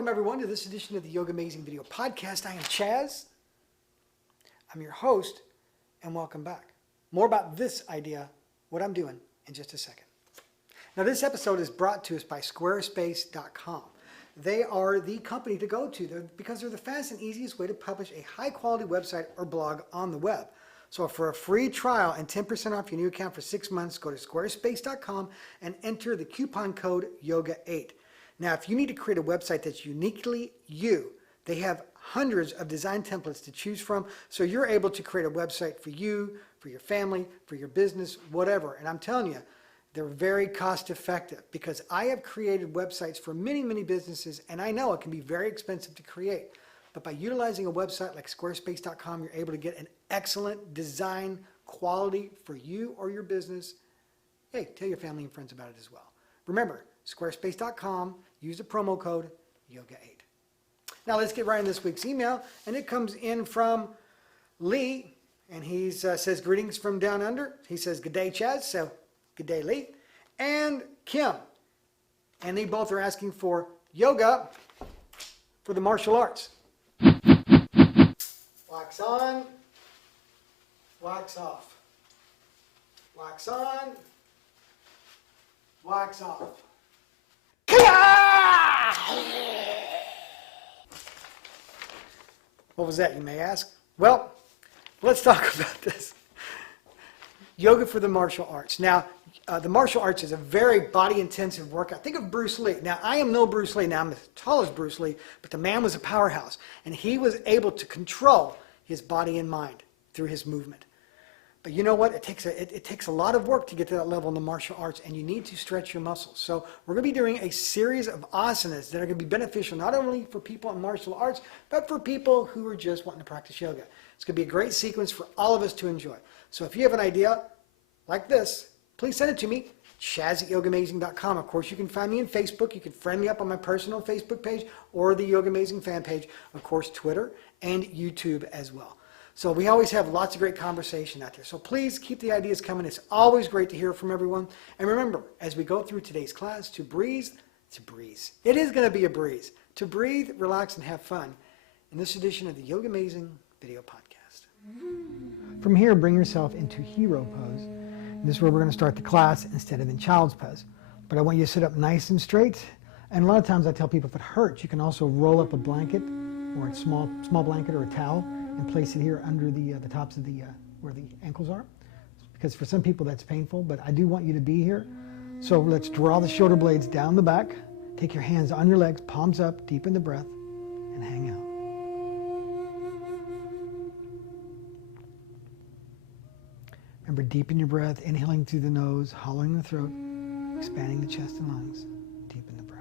welcome everyone to this edition of the YOGAmazing video podcast. I am Chaz. I'm your host, and welcome back. More about this idea, what I'm doing, in just a second. Now, this episode is brought to us by Squarespace.com. They are the company to go to because they're the fastest and easiest way to publish a high-quality website or blog on the web. So for a free trial and 10% off your new account for 6 months, go to Squarespace.com and enter the coupon code YOGA8. Now, if you need to create a website that's uniquely you, they have hundreds of design templates to choose from, so you're able to create a website for you, for your family, for your business, whatever. And I'm telling you, they're very cost effective because I have created websites for many, many businesses, and I know it can be very expensive to create. But by utilizing a website like Squarespace.com, you're able to get an excellent design quality for you or your business. Hey, tell your family and friends about it as well. Remember, Squarespace.com, use the promo code YOGA8. Now let's get right into this week's email, and it comes in from Lee, and he says, greetings from down under. He says, good day, Chaz, so good day, Lee. And Kim, and they both are asking for yoga for the martial arts. Wax on, wax off. Wax on, wax off. What was that, you may ask? Well, let's talk about this. Yoga for the martial arts. Now, the martial arts is a very body-intensive workout. Think of Bruce Lee. Now, I am no Bruce Lee. Now, I'm as tall as Bruce Lee, but the man was a powerhouse. And he was able to control his body and mind through his movement. But you know what? It takes a lot of work to get to that level in the martial arts, and you need to stretch your muscles. So we're going to be doing a series of asanas that are going to be beneficial not only for people in martial arts, but for people who are just wanting to practice yoga. It's going to be a great sequence for all of us to enjoy. So if you have an idea like this, please send it to me, Chaz@YOGAmazing.com. Of course, you can find me on Facebook. You can friend me up on my personal Facebook page or the YOGAmazing fan page. Of course, Twitter and YouTube as well. So we always have lots of great conversation out there. So please keep the ideas coming. It's always great to hear from everyone. And remember, as we go through today's class, to breathe. It is going to be a breeze. To breathe, relax, and have fun in this edition of the YOGAmazing video podcast. From here, bring yourself into hero pose. This is where we're going to start the class instead of in child's pose. But I want you to sit up nice and straight. And a lot of times I tell people if it hurts, you can also roll up a blanket or a small blanket or a towel and place it here under the tops of where the ankles are. Because for some people that's painful, but I do want you to be here. So let's draw the shoulder blades down the back. Take your hands on your legs, palms up, deepen the breath, and hang out. Remember, deepen your breath, inhaling through the nose, hollowing the throat, expanding the chest and lungs. Deepen the breath.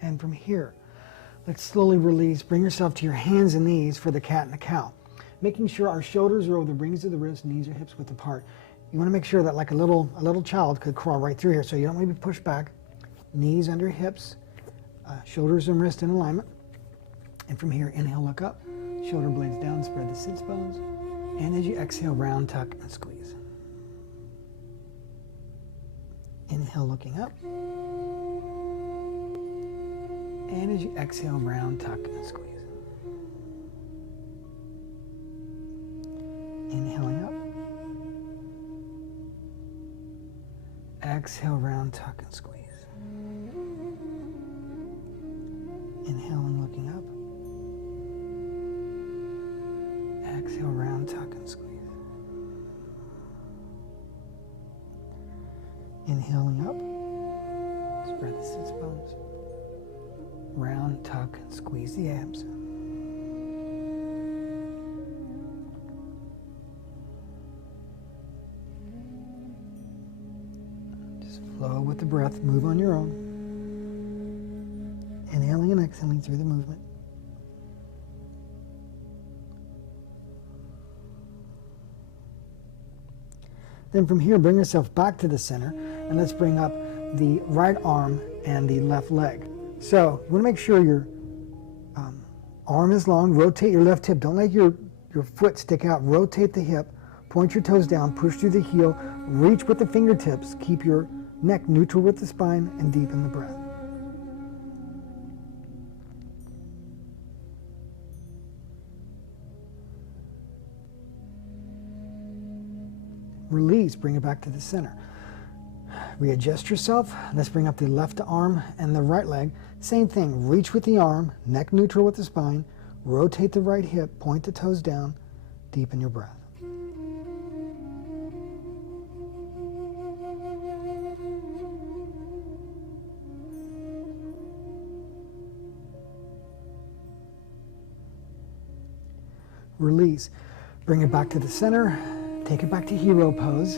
And from here, let's slowly release. Bring yourself to your hands and knees for the cat and the cow. Making sure our shoulders are over the rings of the wrist, knees or hips width apart. You want to make sure that like a little child could crawl right through here, so you don't want to be pushed back. Knees under hips, shoulders and wrist in alignment. And from here, inhale, look up. Shoulder blades down, spread the sits bones. And as you exhale, round, tuck, and squeeze. Inhale, looking up. And as you exhale, round, tuck, and squeeze. Inhaling up. Exhale, round, tuck, and squeeze. Inhaling, looking up. Exhale, round, tuck, and squeeze. Inhaling up. Spread the sits bones. Round, tuck, and squeeze the abs. Just flow with the breath, move on your own. Inhaling and exhaling through the movement. Then from here, bring yourself back to the center, and let's bring up the right arm and the left leg. So you want to make sure your arm is long. Rotate your left hip. Don't let your foot stick out. Rotate the hip. Point your toes down. Push through the heel. Reach with the fingertips. Keep your neck neutral with the spine, and deepen the breath. Release, bring it back to the center. Readjust yourself. Let's bring up the left arm and the right leg. Same thing, reach with the arm, neck neutral with the spine, rotate the right hip, point the toes down, deepen your breath. Release, bring it back to the center. Take it back to hero pose.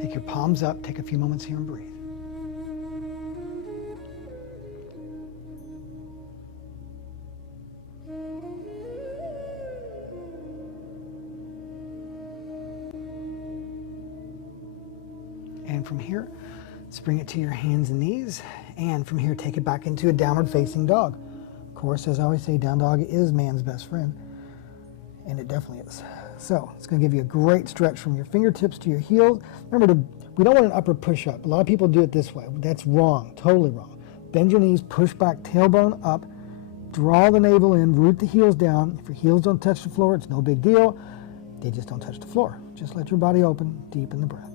Take your palms up. Take a few moments here and breathe. And from here, let's bring it to your hands and knees. And from here, take it back into a downward facing dog. Of course, as I always say, down dog is man's best friend. And it definitely is. So it's going to give you a great stretch from your fingertips to your heels. Remember, we don't want an upper push-up. A lot of people do it this way. That's wrong, totally wrong. Bend your knees, push back, tailbone up, draw the navel in, root the heels down. If your heels don't touch the floor, it's no big deal. They just don't touch the floor. Just let your body open, deepen the breath.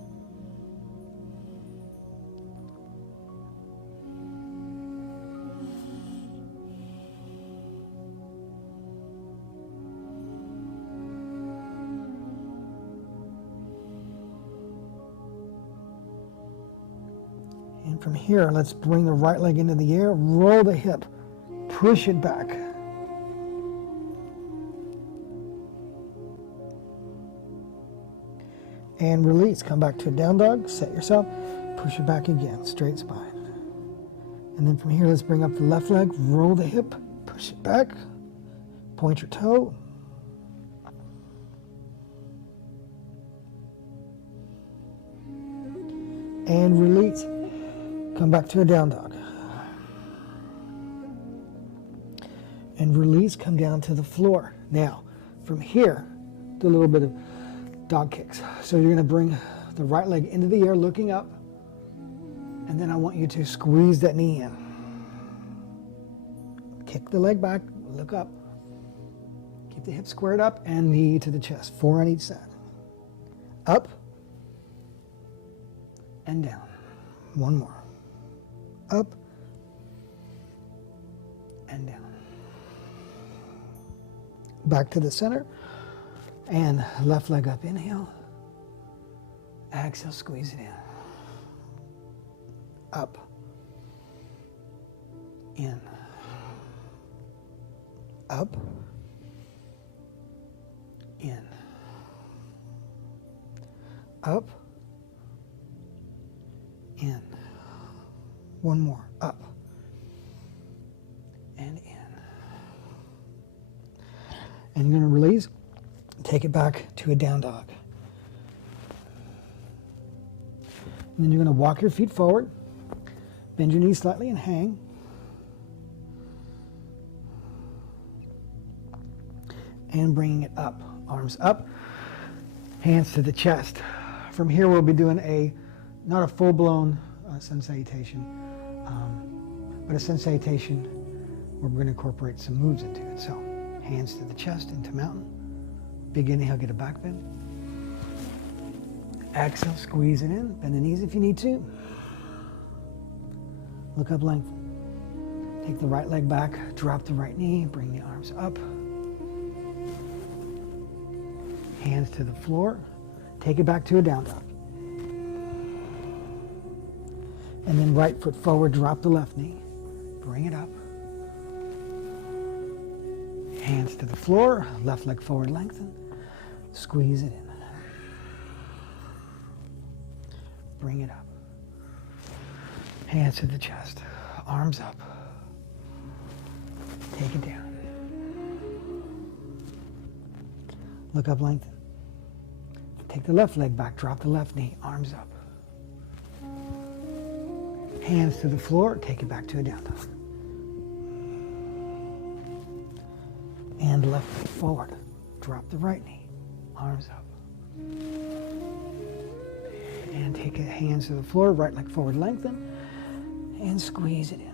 And from here, let's bring the right leg into the air, roll the hip, push it back. And release, come back to a down dog, set yourself, push it back again, straight spine. And then from here, let's bring up the left leg, roll the hip, push it back, point your toe. And release. Come back to a down dog. And release, come down to the floor. Now, from here, do a little bit of dog kicks. So you're going to bring the right leg into the air, looking up. And then I want you to squeeze that knee in. Kick the leg back, look up. Keep the hips squared up and knee to the chest, 4 on each side. Up and down. One more. Up and down. Back to the center. And left leg up, inhale. Exhale, squeeze it in. Up. In. Up. In. Up. In. One more. Up. And in. And you're going to release. Take it back to a down dog. And then you're going to walk your feet forward. Bend your knees slightly and hang. And bringing it up. Arms up. Hands to the chest. From here we'll be doing not a full-blown sun salutation, but a sun salutation where we're going to incorporate some moves into it. So hands to the chest into mountain. Big inhale, get a back bend. Exhale, squeeze it in. Bend the knees if you need to. Look up, lengthen. Take the right leg back, drop the right knee, bring the arms up. Hands to the floor. Take it back to a down dog. And then right foot forward, drop the left knee. Bring it up. Hands to the floor, left leg forward, lengthen. Squeeze it in. Bring it up. Hands to the chest, arms up. Take it down. Look up, lengthen. Take the left leg back, drop the left knee, arms up. Hands to the floor, take it back to a down dog. And left foot forward, drop the right knee, arms up. And take your hands to the floor, right leg forward, lengthen, and squeeze it in.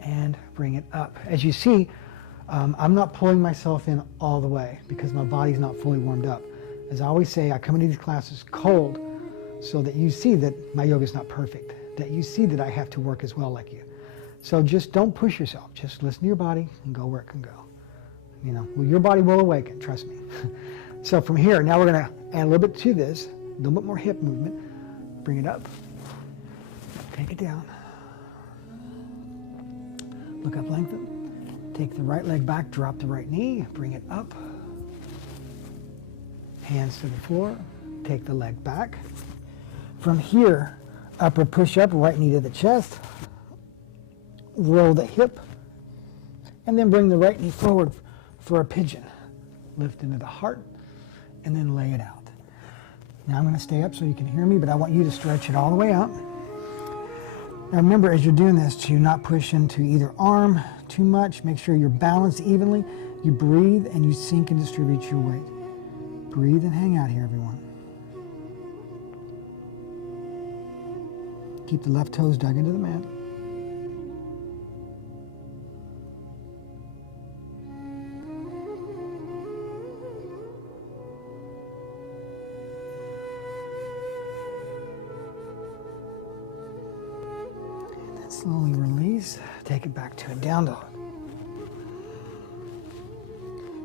And bring it up. As you see, I'm not pulling myself in all the way because my body's not fully warmed up. As I always say, I come into these classes cold so that you see that my yoga is not perfect, that you see that I have to work as well like you. So just don't push yourself. Just listen to your body and go where it can go. You know, well, your body will awaken, trust me. So from here, now we're going to add a little bit to this, a little bit more hip movement. Bring it up, take it down. Look up, lengthen. Take the right leg back, drop the right knee, bring it up. Hands to the floor, take the leg back. From here, upper push-up, right knee to the chest. Roll the hip, and then bring the right knee forward for a pigeon. Lift into the heart, and then lay it out. Now I'm going to stay up so you can hear me, but I want you to stretch it all the way out. Now remember, as you're doing this, to not push into either arm too much. Make sure you're balanced evenly. You breathe and you sink and distribute your weight. Breathe and hang out here, everyone. Keep the left toes dug into the mat. Slowly release, take it back to a down dog.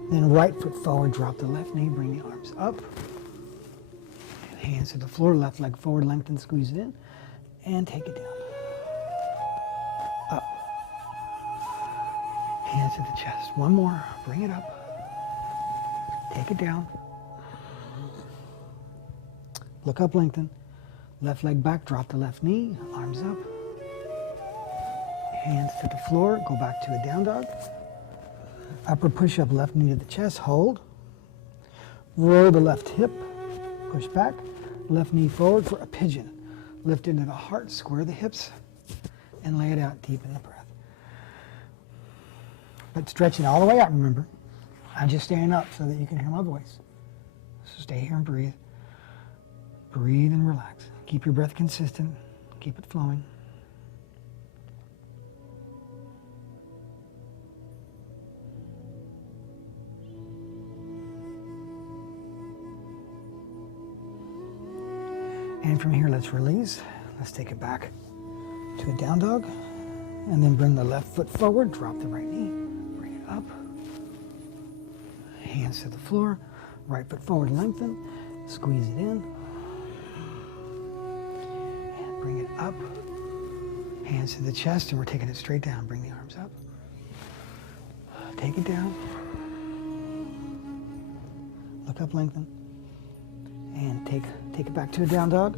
Then right foot forward, drop the left knee, bring the arms up. And hands to the floor, left leg forward, lengthen, squeeze it in, and take it down. Up. Hands to the chest. One more, bring it up. Take it down. Look up, lengthen. Left leg back, drop the left knee, arms up. Hands to the floor, go back to a down dog. Upper push-up, left knee to the chest, hold. Roll the left hip, push back. Left knee forward for a pigeon. Lift into the heart, square the hips, and lay it out, deepen the breath. But stretch it all the way out, remember. I'm just staying up so that you can hear my voice. So stay here and breathe. Breathe and relax. Keep your breath consistent. Keep it flowing. And from here, let's release. Let's take it back to a down dog. And then bring the left foot forward, drop the right knee, bring it up. Hands to the floor, right foot forward, lengthen, squeeze it in. And bring it up. Hands to the chest, and we're taking it straight down. Bring the arms up. Take it down. Look up, lengthen. And take it back to a down dog.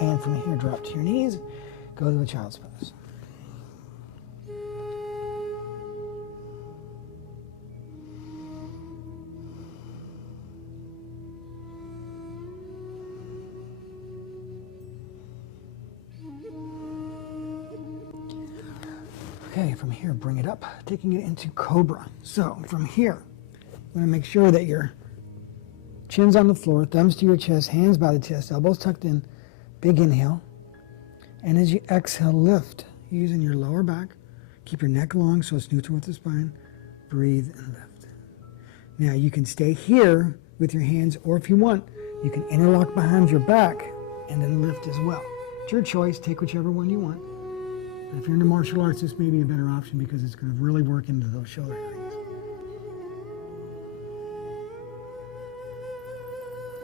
And from here, drop to your knees, go to a child's pose. Okay, from here, bring it up, taking it into Cobra. So from here, I'm going to make sure that your chin's on the floor, thumbs to your chest, hands by the chest, elbows tucked in. Big inhale. And as you exhale, lift, using your lower back. Keep your neck long so it's neutral with the spine. Breathe and lift. Now you can stay here with your hands, or if you want, you can interlock behind your back and then lift as well. It's your choice. Take whichever one you want. If you're into martial arts, this may be a better option because it's going to really work into those shoulder areas.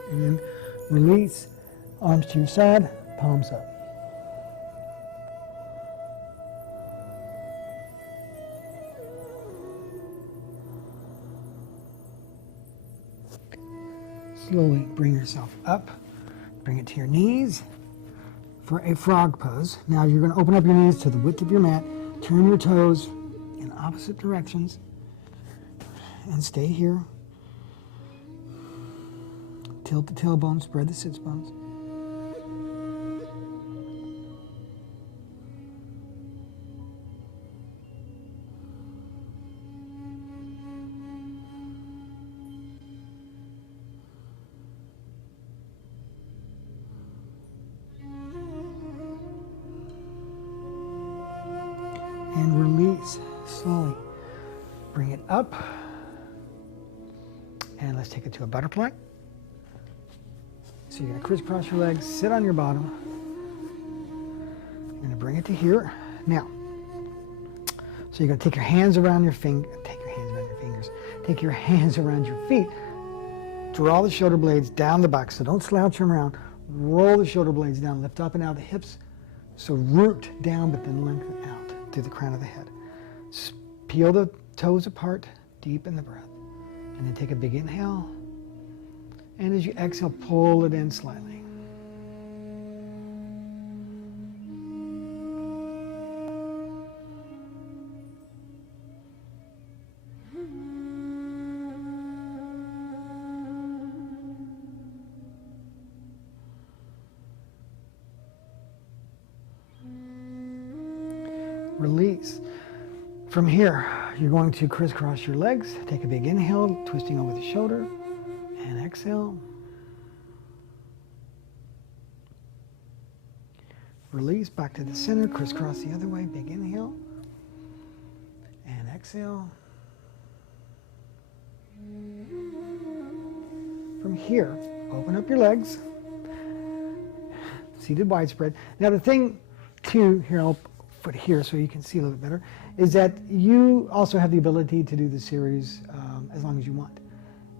And release, arms to your side, palms up. Slowly bring yourself up, bring it to your knees, for a frog pose. Now you're going to open up your knees to the width of your mat, turn your toes in opposite directions, and stay here. Tilt the tailbone, spread the sits bones. And release slowly. Bring it up. And let's take it to a butterfly. So you're going to crisscross your legs, sit on your bottom. You're going to bring it to here. Now, so you're going to take your hands around your fingers. Take your hands around your feet. Draw the shoulder blades down the back, so don't slouch them around. Roll the shoulder blades down, lift up and out of the hips. So root down, but then lengthen out to the crown of the head. Peel the toes apart, deepen the breath. And then take a big inhale. And as you exhale, pull it in slightly. Release. From here, you're going to crisscross your legs. Take a big inhale, twisting over the shoulder, and exhale. Release back to the center, crisscross the other way, big inhale, and exhale. From here, open up your legs, seated wide spread. Now the thing too, here I'll put here so you can see a little bit better, is that you also have the ability to do the series as long as you want.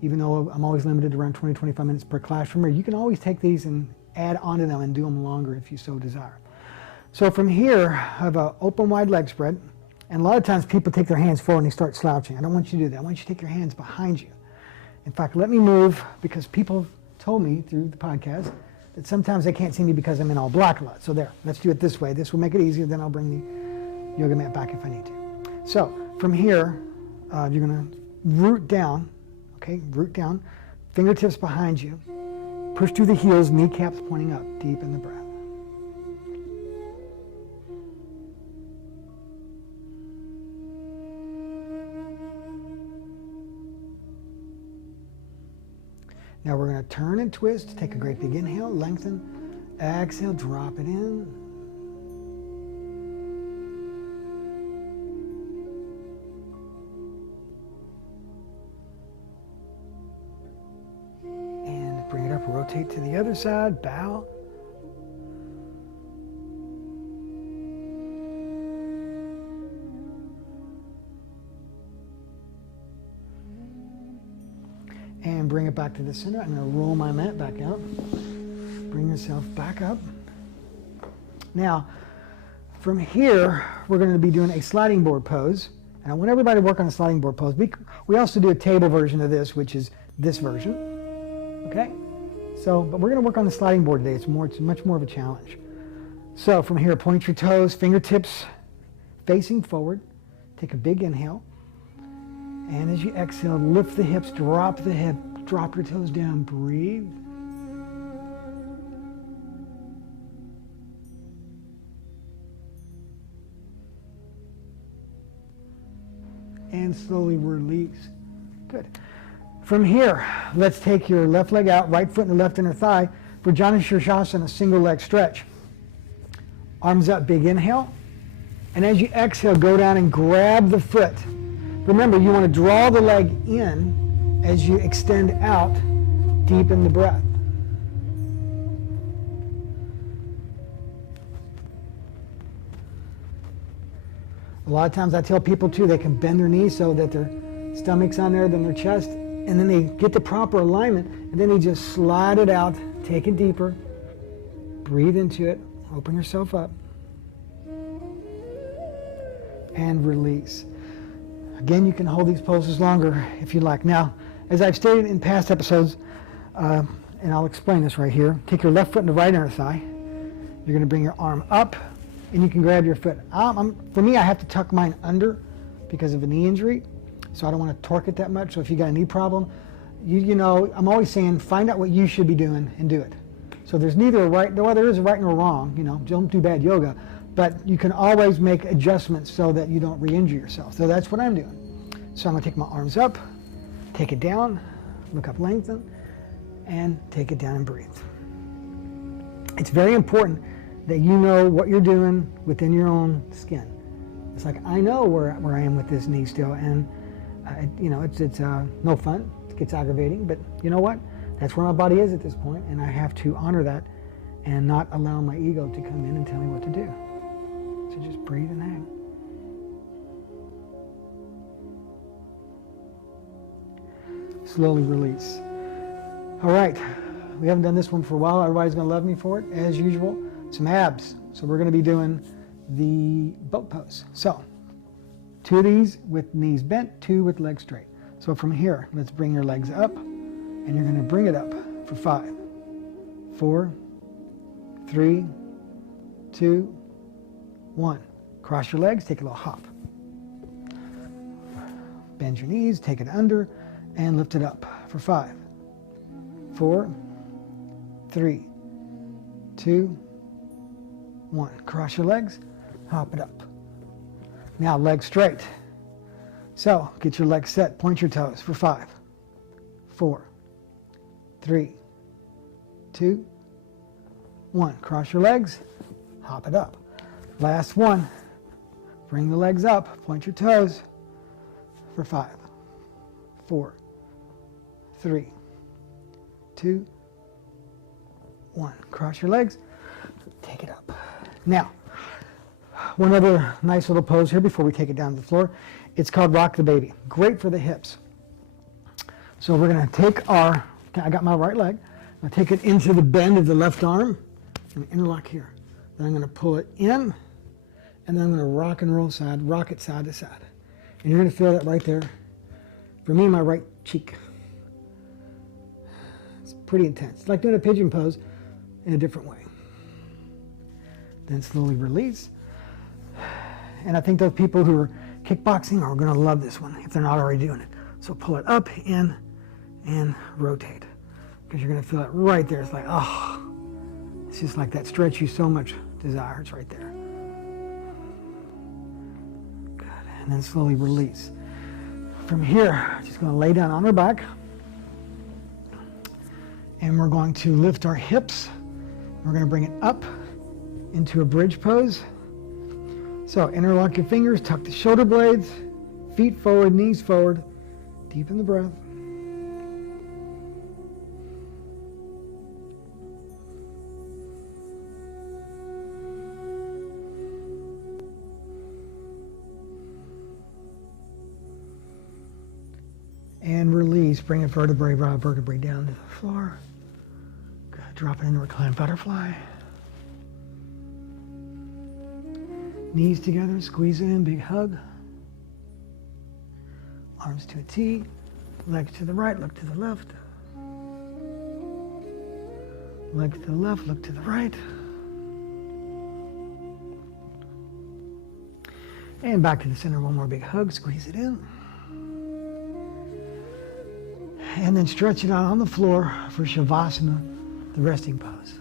Even though I'm always limited to around 20-25 minutes per class from here, you can always take these and add onto them and do them longer if you so desire. So from here, I have an open wide leg spread, and a lot of times people take their hands forward and they start slouching. I don't want you to do that. I want you to take your hands behind you. In fact, let me move, because people told me through the podcast that sometimes they can't see me because I'm in all black a lot. So there, let's do it this way. This will make it easier, then I'll bring the yoga mat back if I need to. So from here, you're gonna root down, okay, root down, fingertips behind you, push through the heels, kneecaps pointing up, deepen the breath. Now we're going to turn and twist, take a great big inhale, lengthen, exhale, drop it in. And bring it up, rotate to the other side, bow. And bring it back to the center. I'm going to roll my mat back out. Bring yourself back up. Now, from here, we're going to be doing a sliding board pose. And I want everybody to work on a sliding board pose. We also do a table version of this, which is this version. Okay? So, but we're going to work on the sliding board today. It's much more of a challenge. So from here, point your toes, fingertips facing forward. Take a big inhale. And as you exhale, lift the hips, drop the head, drop your toes down, breathe. And slowly release. Good. From here, let's take your left leg out, right foot and the left inner thigh for Janu Shirshasana, single leg stretch. Arms up, big inhale. And as you exhale, go down and grab the foot. Remember, you want to draw the leg in as you extend out, deepen the breath. A lot of times I tell people too, they can bend their knees so that their stomach's on there, then their chest, and then they get the proper alignment, and then they just slide it out, take it deeper, breathe into it, open yourself up, and release. Again, you can hold these poses longer if you like. Now, as I've stated in past episodes, and I'll explain this right here, take your left foot and the right inner thigh. You're going to bring your arm up, and you can grab your foot. For me, I have to tuck mine under because of a knee injury, so I don't want to torque it that much. So if you got a knee problem, you know, I'm always saying find out what you should be doing and do it. So there's neither a right, well, there is a right nor wrong. You know, don't do bad yoga, but you can always make adjustments so that you don't re-injure yourself. So that's what I'm doing. So I'm going to take my arms up, take it down, look up, lengthen, and take it down and breathe. It's very important that you know what you're doing within your own skin. It's like I know where I am with this knee still, and you know, it's no fun. It gets aggravating, but you know what? That's where my body is at this point, and I have to honor that and not allow my ego to come in and tell me what to do. So just breathe and hang. Slowly release. All right, we haven't done this one for a while. Everybody's going to love me for it, as usual. Some abs. So we're going to be doing the boat pose. So 2 of these with knees bent, 2 with legs straight. So from here, let's bring your legs up, and you're going to bring it up for 5, 4, 3, 2, 1. Cross your legs, take a little hop. Bend your knees, take it under, and lift it up for 5, 4, 3, 2, 1. Cross your legs, hop it up. Now legs straight. So get your legs set, point your toes for 5, 4, 3, 2, 1. Cross your legs, hop it up. Last one. Bring the legs up, point your toes for 5, 4, 3, 2, 1. Cross your legs, take it up. Now, one other nice little pose here before we take it down to the floor. It's called Rock the Baby. Great for the hips. So we're going to take I got my right leg. I'll take it into the bend of the left arm and interlock here. Then I'm going to pull it in, and then I'm going to rock it side to side. And you're going to feel that right there. For me, my right cheek. It's pretty intense. It's like doing a pigeon pose in a different way. Then slowly release. And I think those people who are kickboxing are going to love this one if they're not already doing it. So pull it up, in, and rotate. Because you're going to feel it right there. It's like, oh, it's just like that stretch you so much desire. It's right there. Good. And then slowly release. From here, just going to lay down on our back. And we're going to lift our hips. We're going to bring it up into a bridge pose. So interlock your fingers, tuck the shoulder blades, feet forward, knees forward. Deepen the breath. And release. Bring a vertebrae down to the floor. Good. Drop it into reclined butterfly. Knees together, squeeze it in, big hug. Arms to a T, legs to the right, look to the left. Legs to the left, look to the right. And back to the center, one more big hug, squeeze it in. And then stretch it out on the floor for Savasana, the resting pose.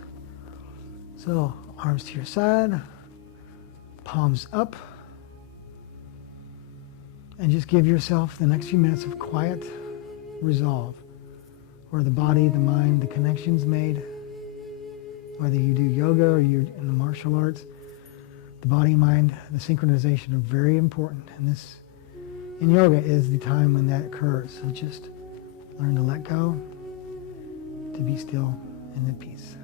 So arms to your side. Palms up, and just give yourself the next few minutes of quiet resolve, where the body, the mind, the connections made, whether you do yoga or you're in the martial arts, the body, mind, the synchronization are very important, and this in yoga is the time when that occurs. So just learn to let go, to be still and at peace.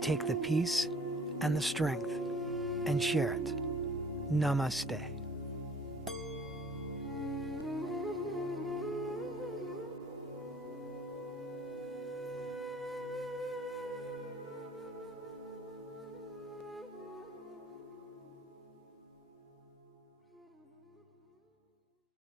take the peace and the strength and share it. Namaste.